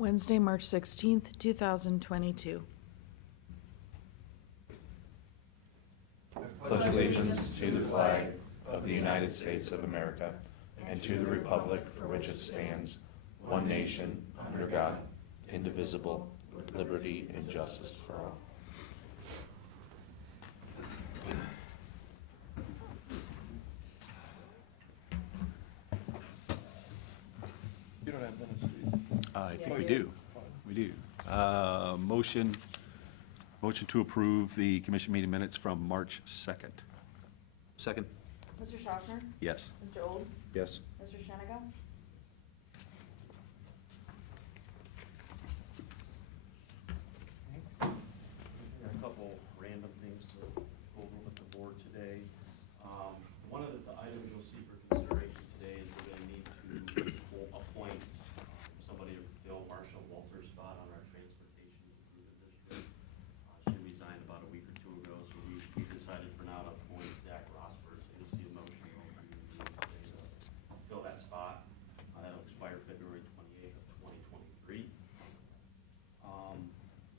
Wednesday, March 16th, 2022. Pledge allegiance to the flag of the United States of America and to the republic for which it stands, one nation, under God, indivisible, with liberty and justice for all. You don't have minutes, do you? I think we do. We do. Motion to approve the commission meeting minutes from March 2nd. Second. Mr. Schaffner? Yes. Mr. Old? Yes. Mr. Sheniga? A couple random things to go over with the board today. One of the items you'll see for consideration today is we're going to need to appoint somebody to fill Marshall Walter's spot on our transportation improvement district. She resigned about a week or two ago, so we decided for now to appoint Zach Rosberg. So you'll see a motion over here today to fill that spot. That'll expire February 28th of 2023.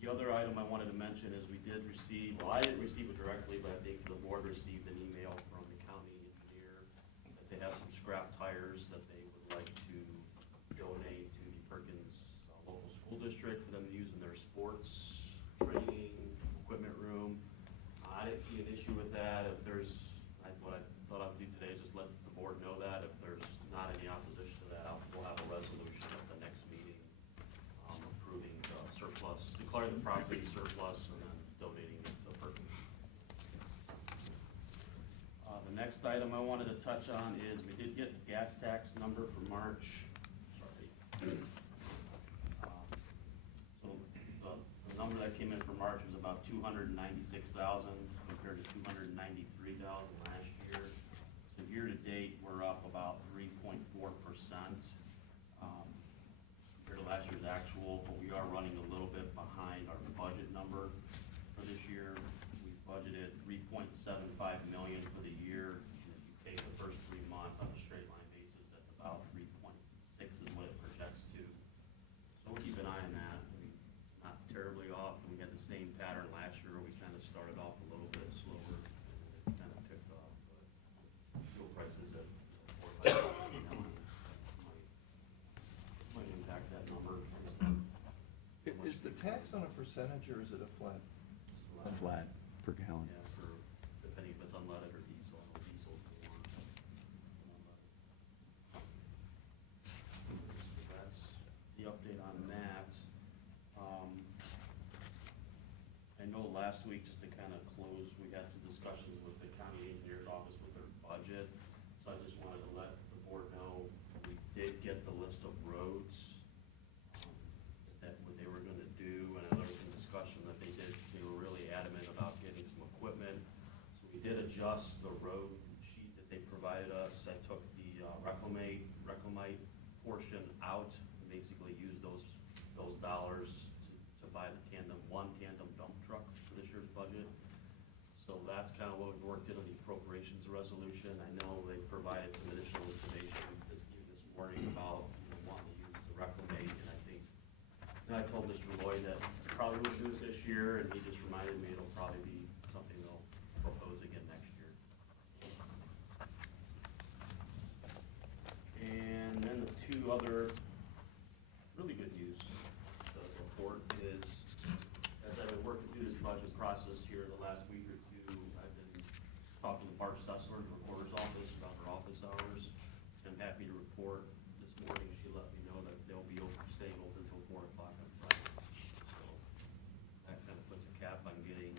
The other item I wanted to mention is we did receive, well, I didn't receive it directly, but I think the board received an email from the county engineer that they have some scrap tires that they would like to donate to the Perkins local school district for them to use in their sports training equipment room. I didn't see an issue with that. If there's, what I thought I'd do today is just let the board know that. If there's not any opposition to that, we'll have a resolution at the next meeting approving the surplus, declaring the property surplus and then donating it to Perkins. The next item I wanted to touch on is we did get the gas tax number for March. Sorry. So the number that came in for March was about 296,000 compared to 293,000 last year. So year to date, we're up about 3.4%. Compared to last year's actual, but we are running a little bit behind our budget number for this year. We budgeted $3.75 million for the year. And if you take the first 3 months on a straight line basis, that's about 3.6 is what it projects to. So we'll keep an eye on that. We're not terribly off. We had the same pattern last year. We kind of started off a little bit slower and it kind of picked up. But fuel prices at might impact that number. Is the tax on a percentage or is it a flat? Flat per gallon. Yeah, for, depending if it's unleaded or diesel. Diesel's the one. So that's the update on that. I know last week, just to kind of close, we had some discussions with the county engineer's office with their budget. So I just wanted to let the board know, we did get the list of roads that what they were gonna do, and I know there was some discussion that they were really adamant about getting some equipment. So we did adjust the road sheet that they provided us. I took the reclamite portion out, and basically used those dollars to buy one tandem dump truck for this year's budget. So that's kind of what we worked in on the appropriations resolution. I know they provided some additional information this morning about wanting to use the reclamite, and I think, and I told Mr. Lloyd that probably wouldn't do this year, and he just reminded me it'll probably be something they'll propose again next year. And then the two other really good news to report is, as I've been working through this budget process here the last week or two, I've been talking to Bart Sessler, the recorder's office, about her office hours. I'm happy to report this morning she let me know that they'll be staying open until 4 o'clock on Friday. So that kind of puts a cap on getting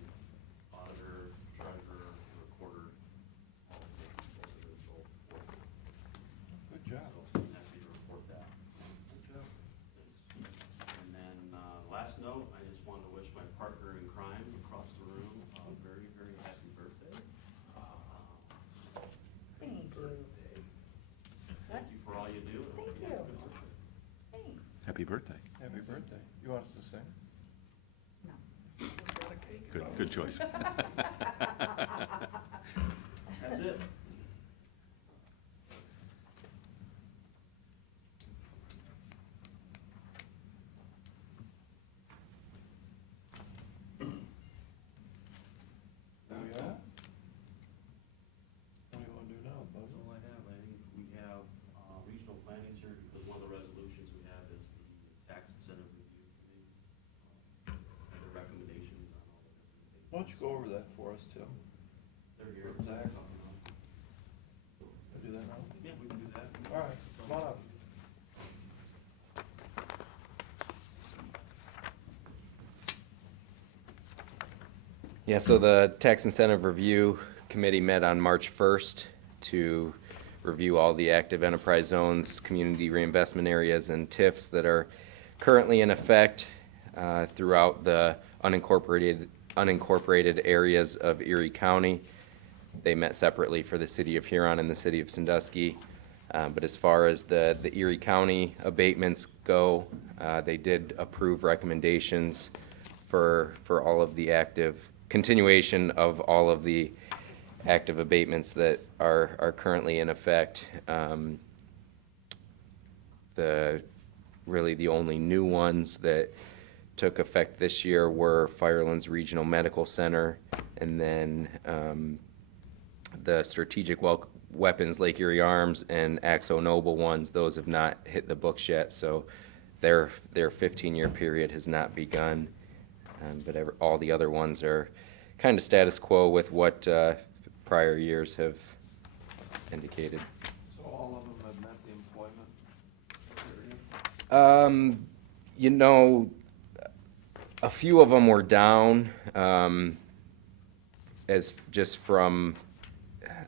auditor, treasurer, and recorder all open until 4. Good job. So I'm happy to report that. Good job. And then last note, I just wanted to wish my partner in crime across the room a very, very happy birthday. Thank you. Thank you for all you do. Thank you. Thanks. Happy birthday. Happy birthday. You want us to sing? No. Good choice. That's it. don't you go over that for us, Tim? They're here. Zach? Can I do that now? Yeah, we can do that. All right, come on up. Yeah, so the Tax Incentive Review Committee met on March 1st to review all the active enterprise zones, community reinvestment areas, and TIFs that are currently in effect throughout the unincorporated areas of Erie County. They met separately for the city of Huron and the city of Sandusky. But as far as the Erie County abatements go, they did approve recommendations for all of the continuation of all of the active abatements that are currently in effect. Really the only new ones that took effect this year were Firelands Regional Medical Center, and then the Strategic Weapons Lake Erie Arms and Axo Noble ones. Those have not hit the books yet, so their 15-year period has not begun. But all the other ones are kind of status quo with what prior years have indicated. So all of them have met the employment period? You know, a few of them were down as just from,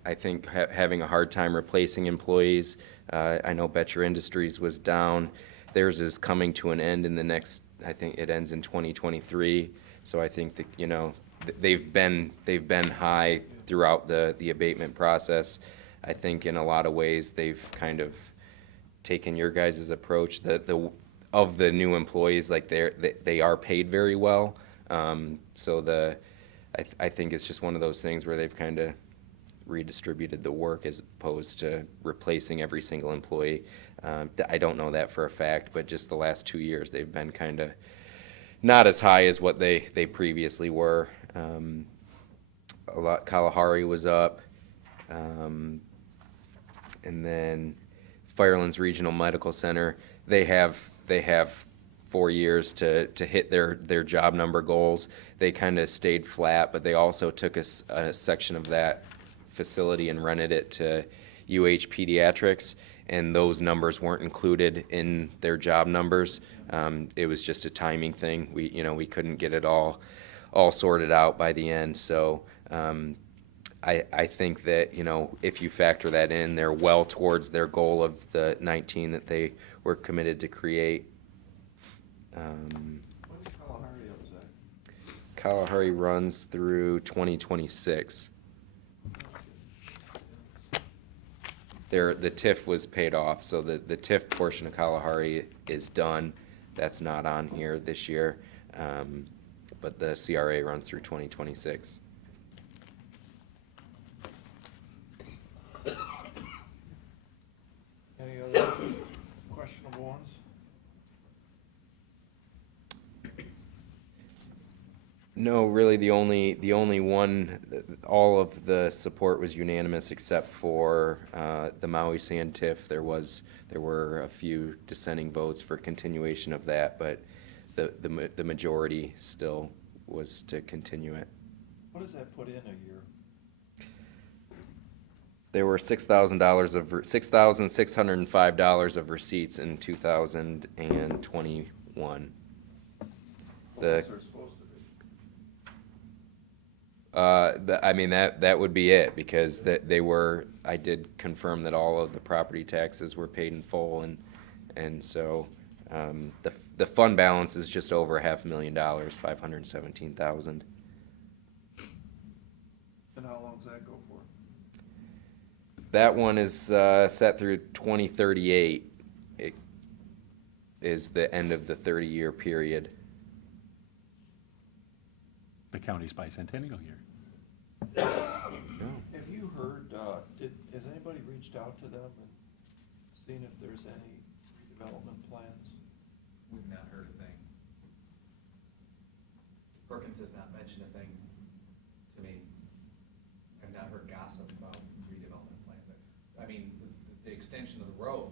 I think, having a hard time replacing employees. I know Betcher Industries was down. Theirs is coming to an end in the next, I think it ends in 2023. So I think that, you know, they've been high throughout the abatement process. I think in a lot of ways they've kind of taken your guys' approach. Of the new employees, like they are paid very well. So I think it's just one of those things where they've kind of redistributed the work as opposed to replacing every single employee. I don't know that for a fact, but just the last 2 years they've been kind of not as high as what they previously were. A lot. Kalahari was up, and then Firelands Regional Medical Center. They have 4 years to hit their job number goals. They kind of stayed flat, but they also took a section of that facility and rented it to UH Pediatrics, and those numbers weren't included in their job numbers. It was just a timing thing. We couldn't get it all sorted out by the end. So I think that, you know, if you factor that in, they're well towards their goal of the 19 that they were committed to create. When is Kalahari up, Zach? Kalahari runs through 2026. The TIF was paid off, so the TIF portion of Kalahari is done. That's not on here this year, but the CRA runs through 2026. Any other questionable ones? No, really, the only one, all of the support was unanimous except for the Maui Sand TIF. There were a few dissenting votes for continuation of that, but the majority still was to continue it. What does that put in a year? There were $6,605 of receipts in 2021. What's there supposed to be? I mean, that would be it, because I did confirm that all of the property taxes were paid in full, and so the fund balance is just over $500,000, $517,000. And how long does that go for? That one is set through 2038. It is the end of the 30-year period. The county's bicentennial year. Have you heard, has anybody reached out to them and seen if there's any redevelopment plans? We've not heard a thing. Perkins has not mentioned a thing to me. I've not heard gossip about redevelopment plans. I mean, the extension of the road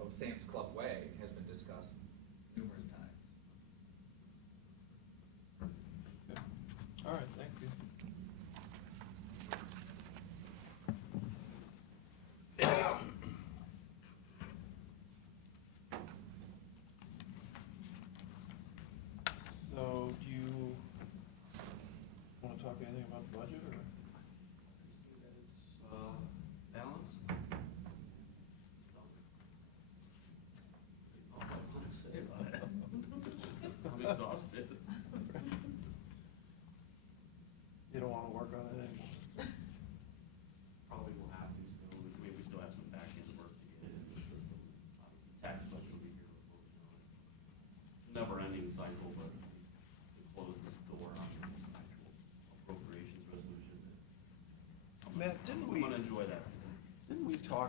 of Sam's Club Way has been discussed numerous times. Okay. All right, thank you.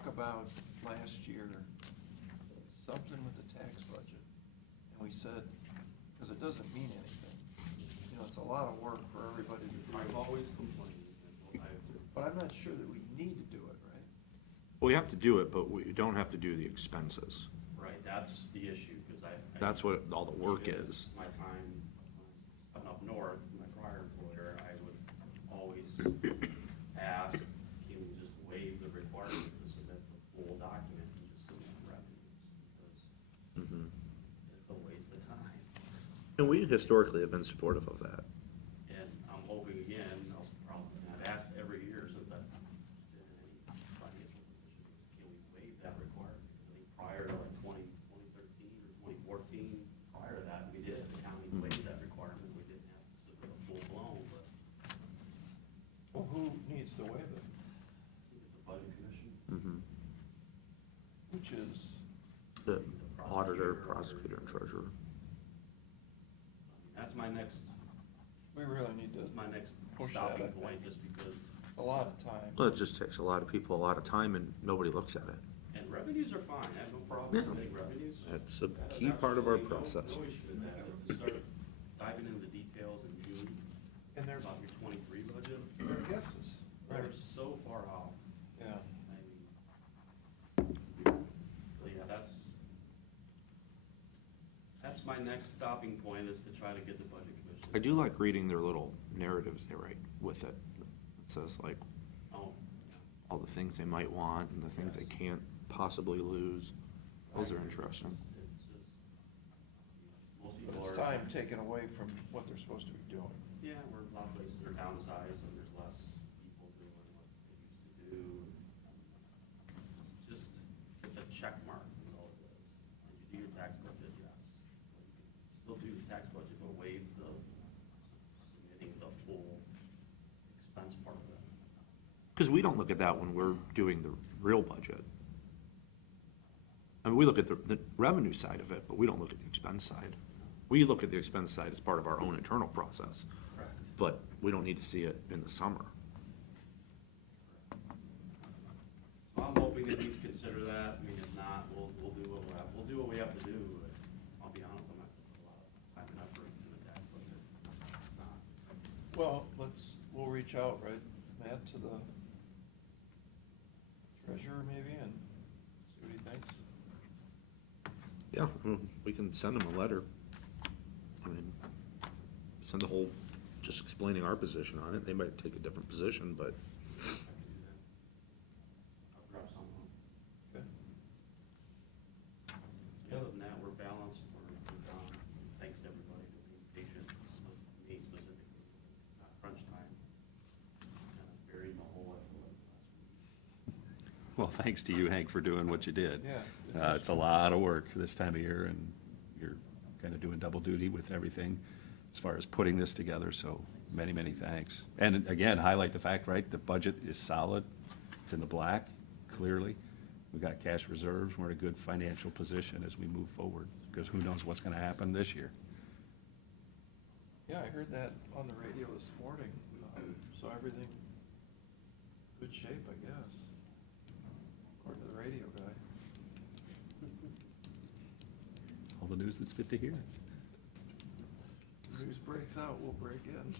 about last year, something with the tax budget, and we said, because it doesn't mean anything. You know, it's a lot of work for everybody to do. I've always complained, But I'm not sure that we need to do it, right? We have to do it, but we don't have to do the expenses. right, that's the issue, because That's what all the work even is. My time up north, my prior employer, I would always ask, can we just waive the requirement to submit the full document and just submit revenues? Because Mhm. it's a waste of time. And we historically have been supportive of that. And I'm hoping again, I've asked every year since I've been in any financial positions, can we waive that requirement? Because I think prior to like 2013 or 2014, prior to that, we did, the county waived that requirement, we didn't have to submit a full blown, but Well, who needs to waive it? I think it's the budget commission. Mhm. Which is, The auditor, prosecutor, and treasurer. That's my next, we really need to, that's my next push that, I stopping think. point, just because, it's a lot of time. Well, it just takes a lot of people a lot of time and nobody looks at it. and revenues are fine, I have no problem Yeah. submitting revenues. That's a That is key part of our absolutely process. No issue with that, but to start diving into the details in June And there's, about your 23 budget, there are guesses, right? they're so far off. Yeah. I mean, so yeah, that's my next stopping point, is to try to get the budget commission. I do like reading their little narratives they write with it. It says like Oh, all the things they might want and the things they can't possibly lose. Those are interesting. It's just, most But people it's are. time taken away from what they're supposed to be doing. Yeah, where a lot of places are downsized and there's less people doing what they used to do. It's just, it's a check mark, is all it is. And you do your tax budget, yes. But you can still do your tax budget, but waive the submitting the full expense part of it. Because we don't look at that when we're doing the real budget. I mean, we look at the revenue side of it, but we don't look at the expense side. We look at the expense side as part of our own internal process, Correct. but we don't need to see it in the summer. So I'm hoping that he's consider that. I mean, if not, we'll do what we have to do. But I'll be honest, I'm not gonna put a lot of time and effort into the tax budget. It's not. Well, we'll reach out, right, Matt, to the treasurer maybe and see what he thinks. Yeah, we can send them a letter. I mean, send the whole, just explaining our position on it. They might take a different position, but I can do that. I'll grab someone. Okay. Other than that, we're balanced, we're done. Thanks to everybody for being patient, with me specifically, not crunch time. Kind of buried my whole life away last week. Well, thanks to you, Hank, for doing what you did. Yeah. It's a lot of work this time of year, and you're kind of doing double duty with everything as far as putting this together, so many, many thanks. And again, highlight the fact, right, the budget is solid, it's in the black, clearly. We've got cash reserves, we're in a good financial position as we move forward, because who knows what's gonna happen this year. Yeah, I heard that on the radio this morning, so everything, good shape, I guess, according to the radio guy. All the news that's fit to hear. News breaks out, we'll break in.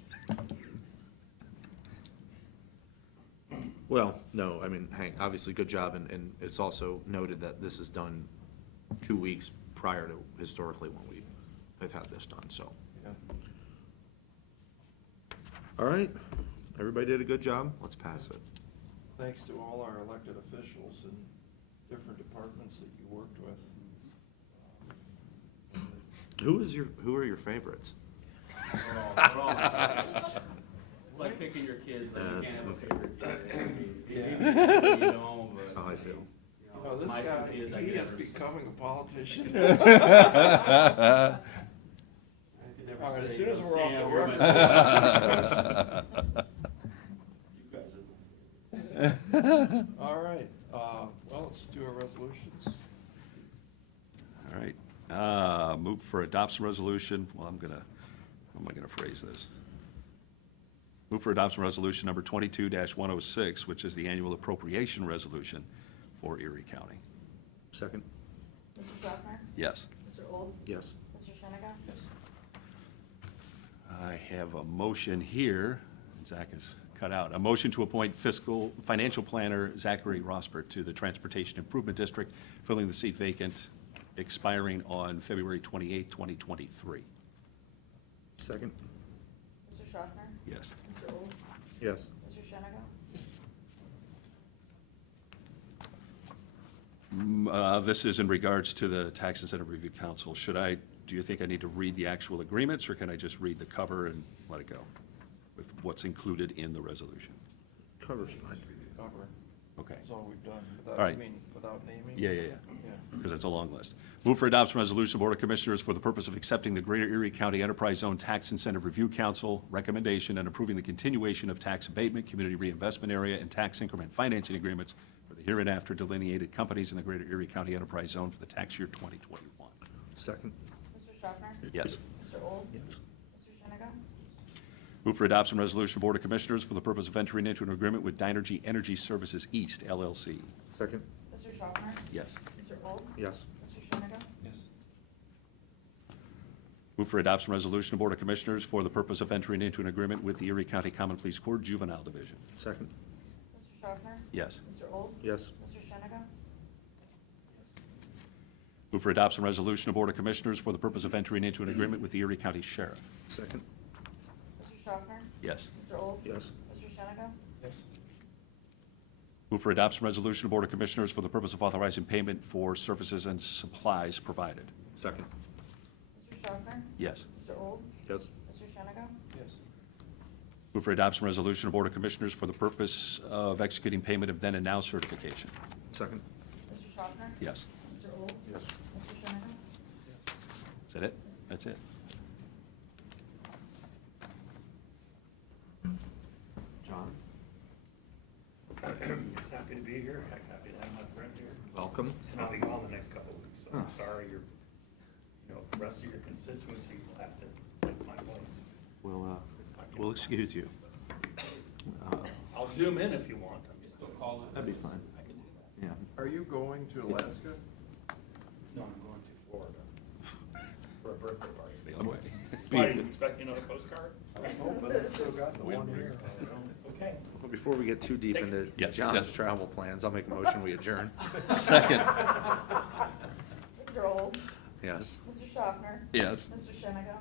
well, no, I mean, Hank, obviously, good job, and it's also noted that this is done 2 weeks prior to historically when we have had this done, so. Yeah. All right, everybody did a good job, let's pass it. Thanks to all our elected officials in different departments that you worked with. Who are your favorites? We're all It's like picking your kids, but you can't have a favorite kid. I mean, Yeah. you know, but. How I feel. You know, Oh, this my guy, two kids, I he can is never- becoming a politician. I can never All right, as say, soon as you know, we're off Sam, the we're record, my- we'll You guys are. All right, well, let's do our resolutions. All right, move for adoption resolution, well, how am I gonna phrase this? Move for adoption resolution number 22-106, which is the annual appropriation resolution for Erie County. Second. Mr. Schaffner? Yes. Mr. Old? Yes. Mr. Shenega? I have a motion here, Zach is cut out, a motion to appoint financial planner Zachary Rosbert to the Transportation Improvement District, filling the seat vacant, expiring on February 28, 2023. Second. Mr. Schaffner? Yes. Mr. Old? Yes. Mr. Shenega? This is in regards to the Tax Incentive Review Council. Do you think I need to read the actual agreements, or can I just read the cover and let it go with what's included in the resolution? Cover's fine. Cover, Okay. that's all we've done, All without, right. I mean, without naming. Yeah, Yeah. because it's a long list. Move for adoption resolution, Board of Commissioners, for the purpose of accepting the Greater Erie County Enterprise Zone Tax Incentive Review Council recommendation and approving the continuation of tax abatement, community reinvestment area, and tax increment financing agreements for the hereinafter delineated companies in the Greater Erie County Enterprise Zone for the tax year 2021. Second. Mr. Schaffner? Yes. Mr. Old? Yes. Mr. Shenega? Move for adoption resolution, Board of Commissioners, for the purpose of entering into an agreement with Dynergy Energy Services East LLC. Second. Mr. Schaffner? Yes. Mr. Old? Yes. Mr. Shenega? Yes. Move for adoption resolution, Board of Commissioners, for the purpose of entering into an agreement with the Erie County Common Pleas Court Juvenile Division. Second. Mr. Schaffner? Yes. Mr. Old? Yes. Mr. Shenega? Move for adoption resolution of Board of Commissioners for the purpose of entering into an agreement with the Erie County Sheriff. Second. Mr. Schaffner? Yes. Mr. Old? Yes. Mr. Shenega? Yes. Move for adoption resolution of Board of Commissioners for the purpose of authorizing payment for services and supplies provided. Second. Mr. Schaffner? Yes. Mr. Old? Yes. Mr. Shenega? Yes. Move for adoption resolution of Board of Commissioners for the purpose of executing payment of then and now certification. Second. Mr. Schaffner? Yes. Mr. Old? Yes. Mr. Shenega? Is that it? That's it. John. Just happy to be here, happy to have my friend here, Welcome. and I'll be gone the next couple of weeks, so I'm Huh. sorry the rest of your constituency will have to take my place. We'll excuse you. I'll zoom in if you want. That'd be fine. I can do that. Yeah. Are you going to Alaska? No, I'm going to Florida for a birthday party. The other way. Why, did you expect another postcard? I was hoping, I still got the one here. Okay. Well, before we get too deep Take- into Yes, John's yes. travel plans, I'll make a motion, we adjourn. Second. Mr. Old? Yes. Mr. Schaffner? Yes. Mr. Shenega?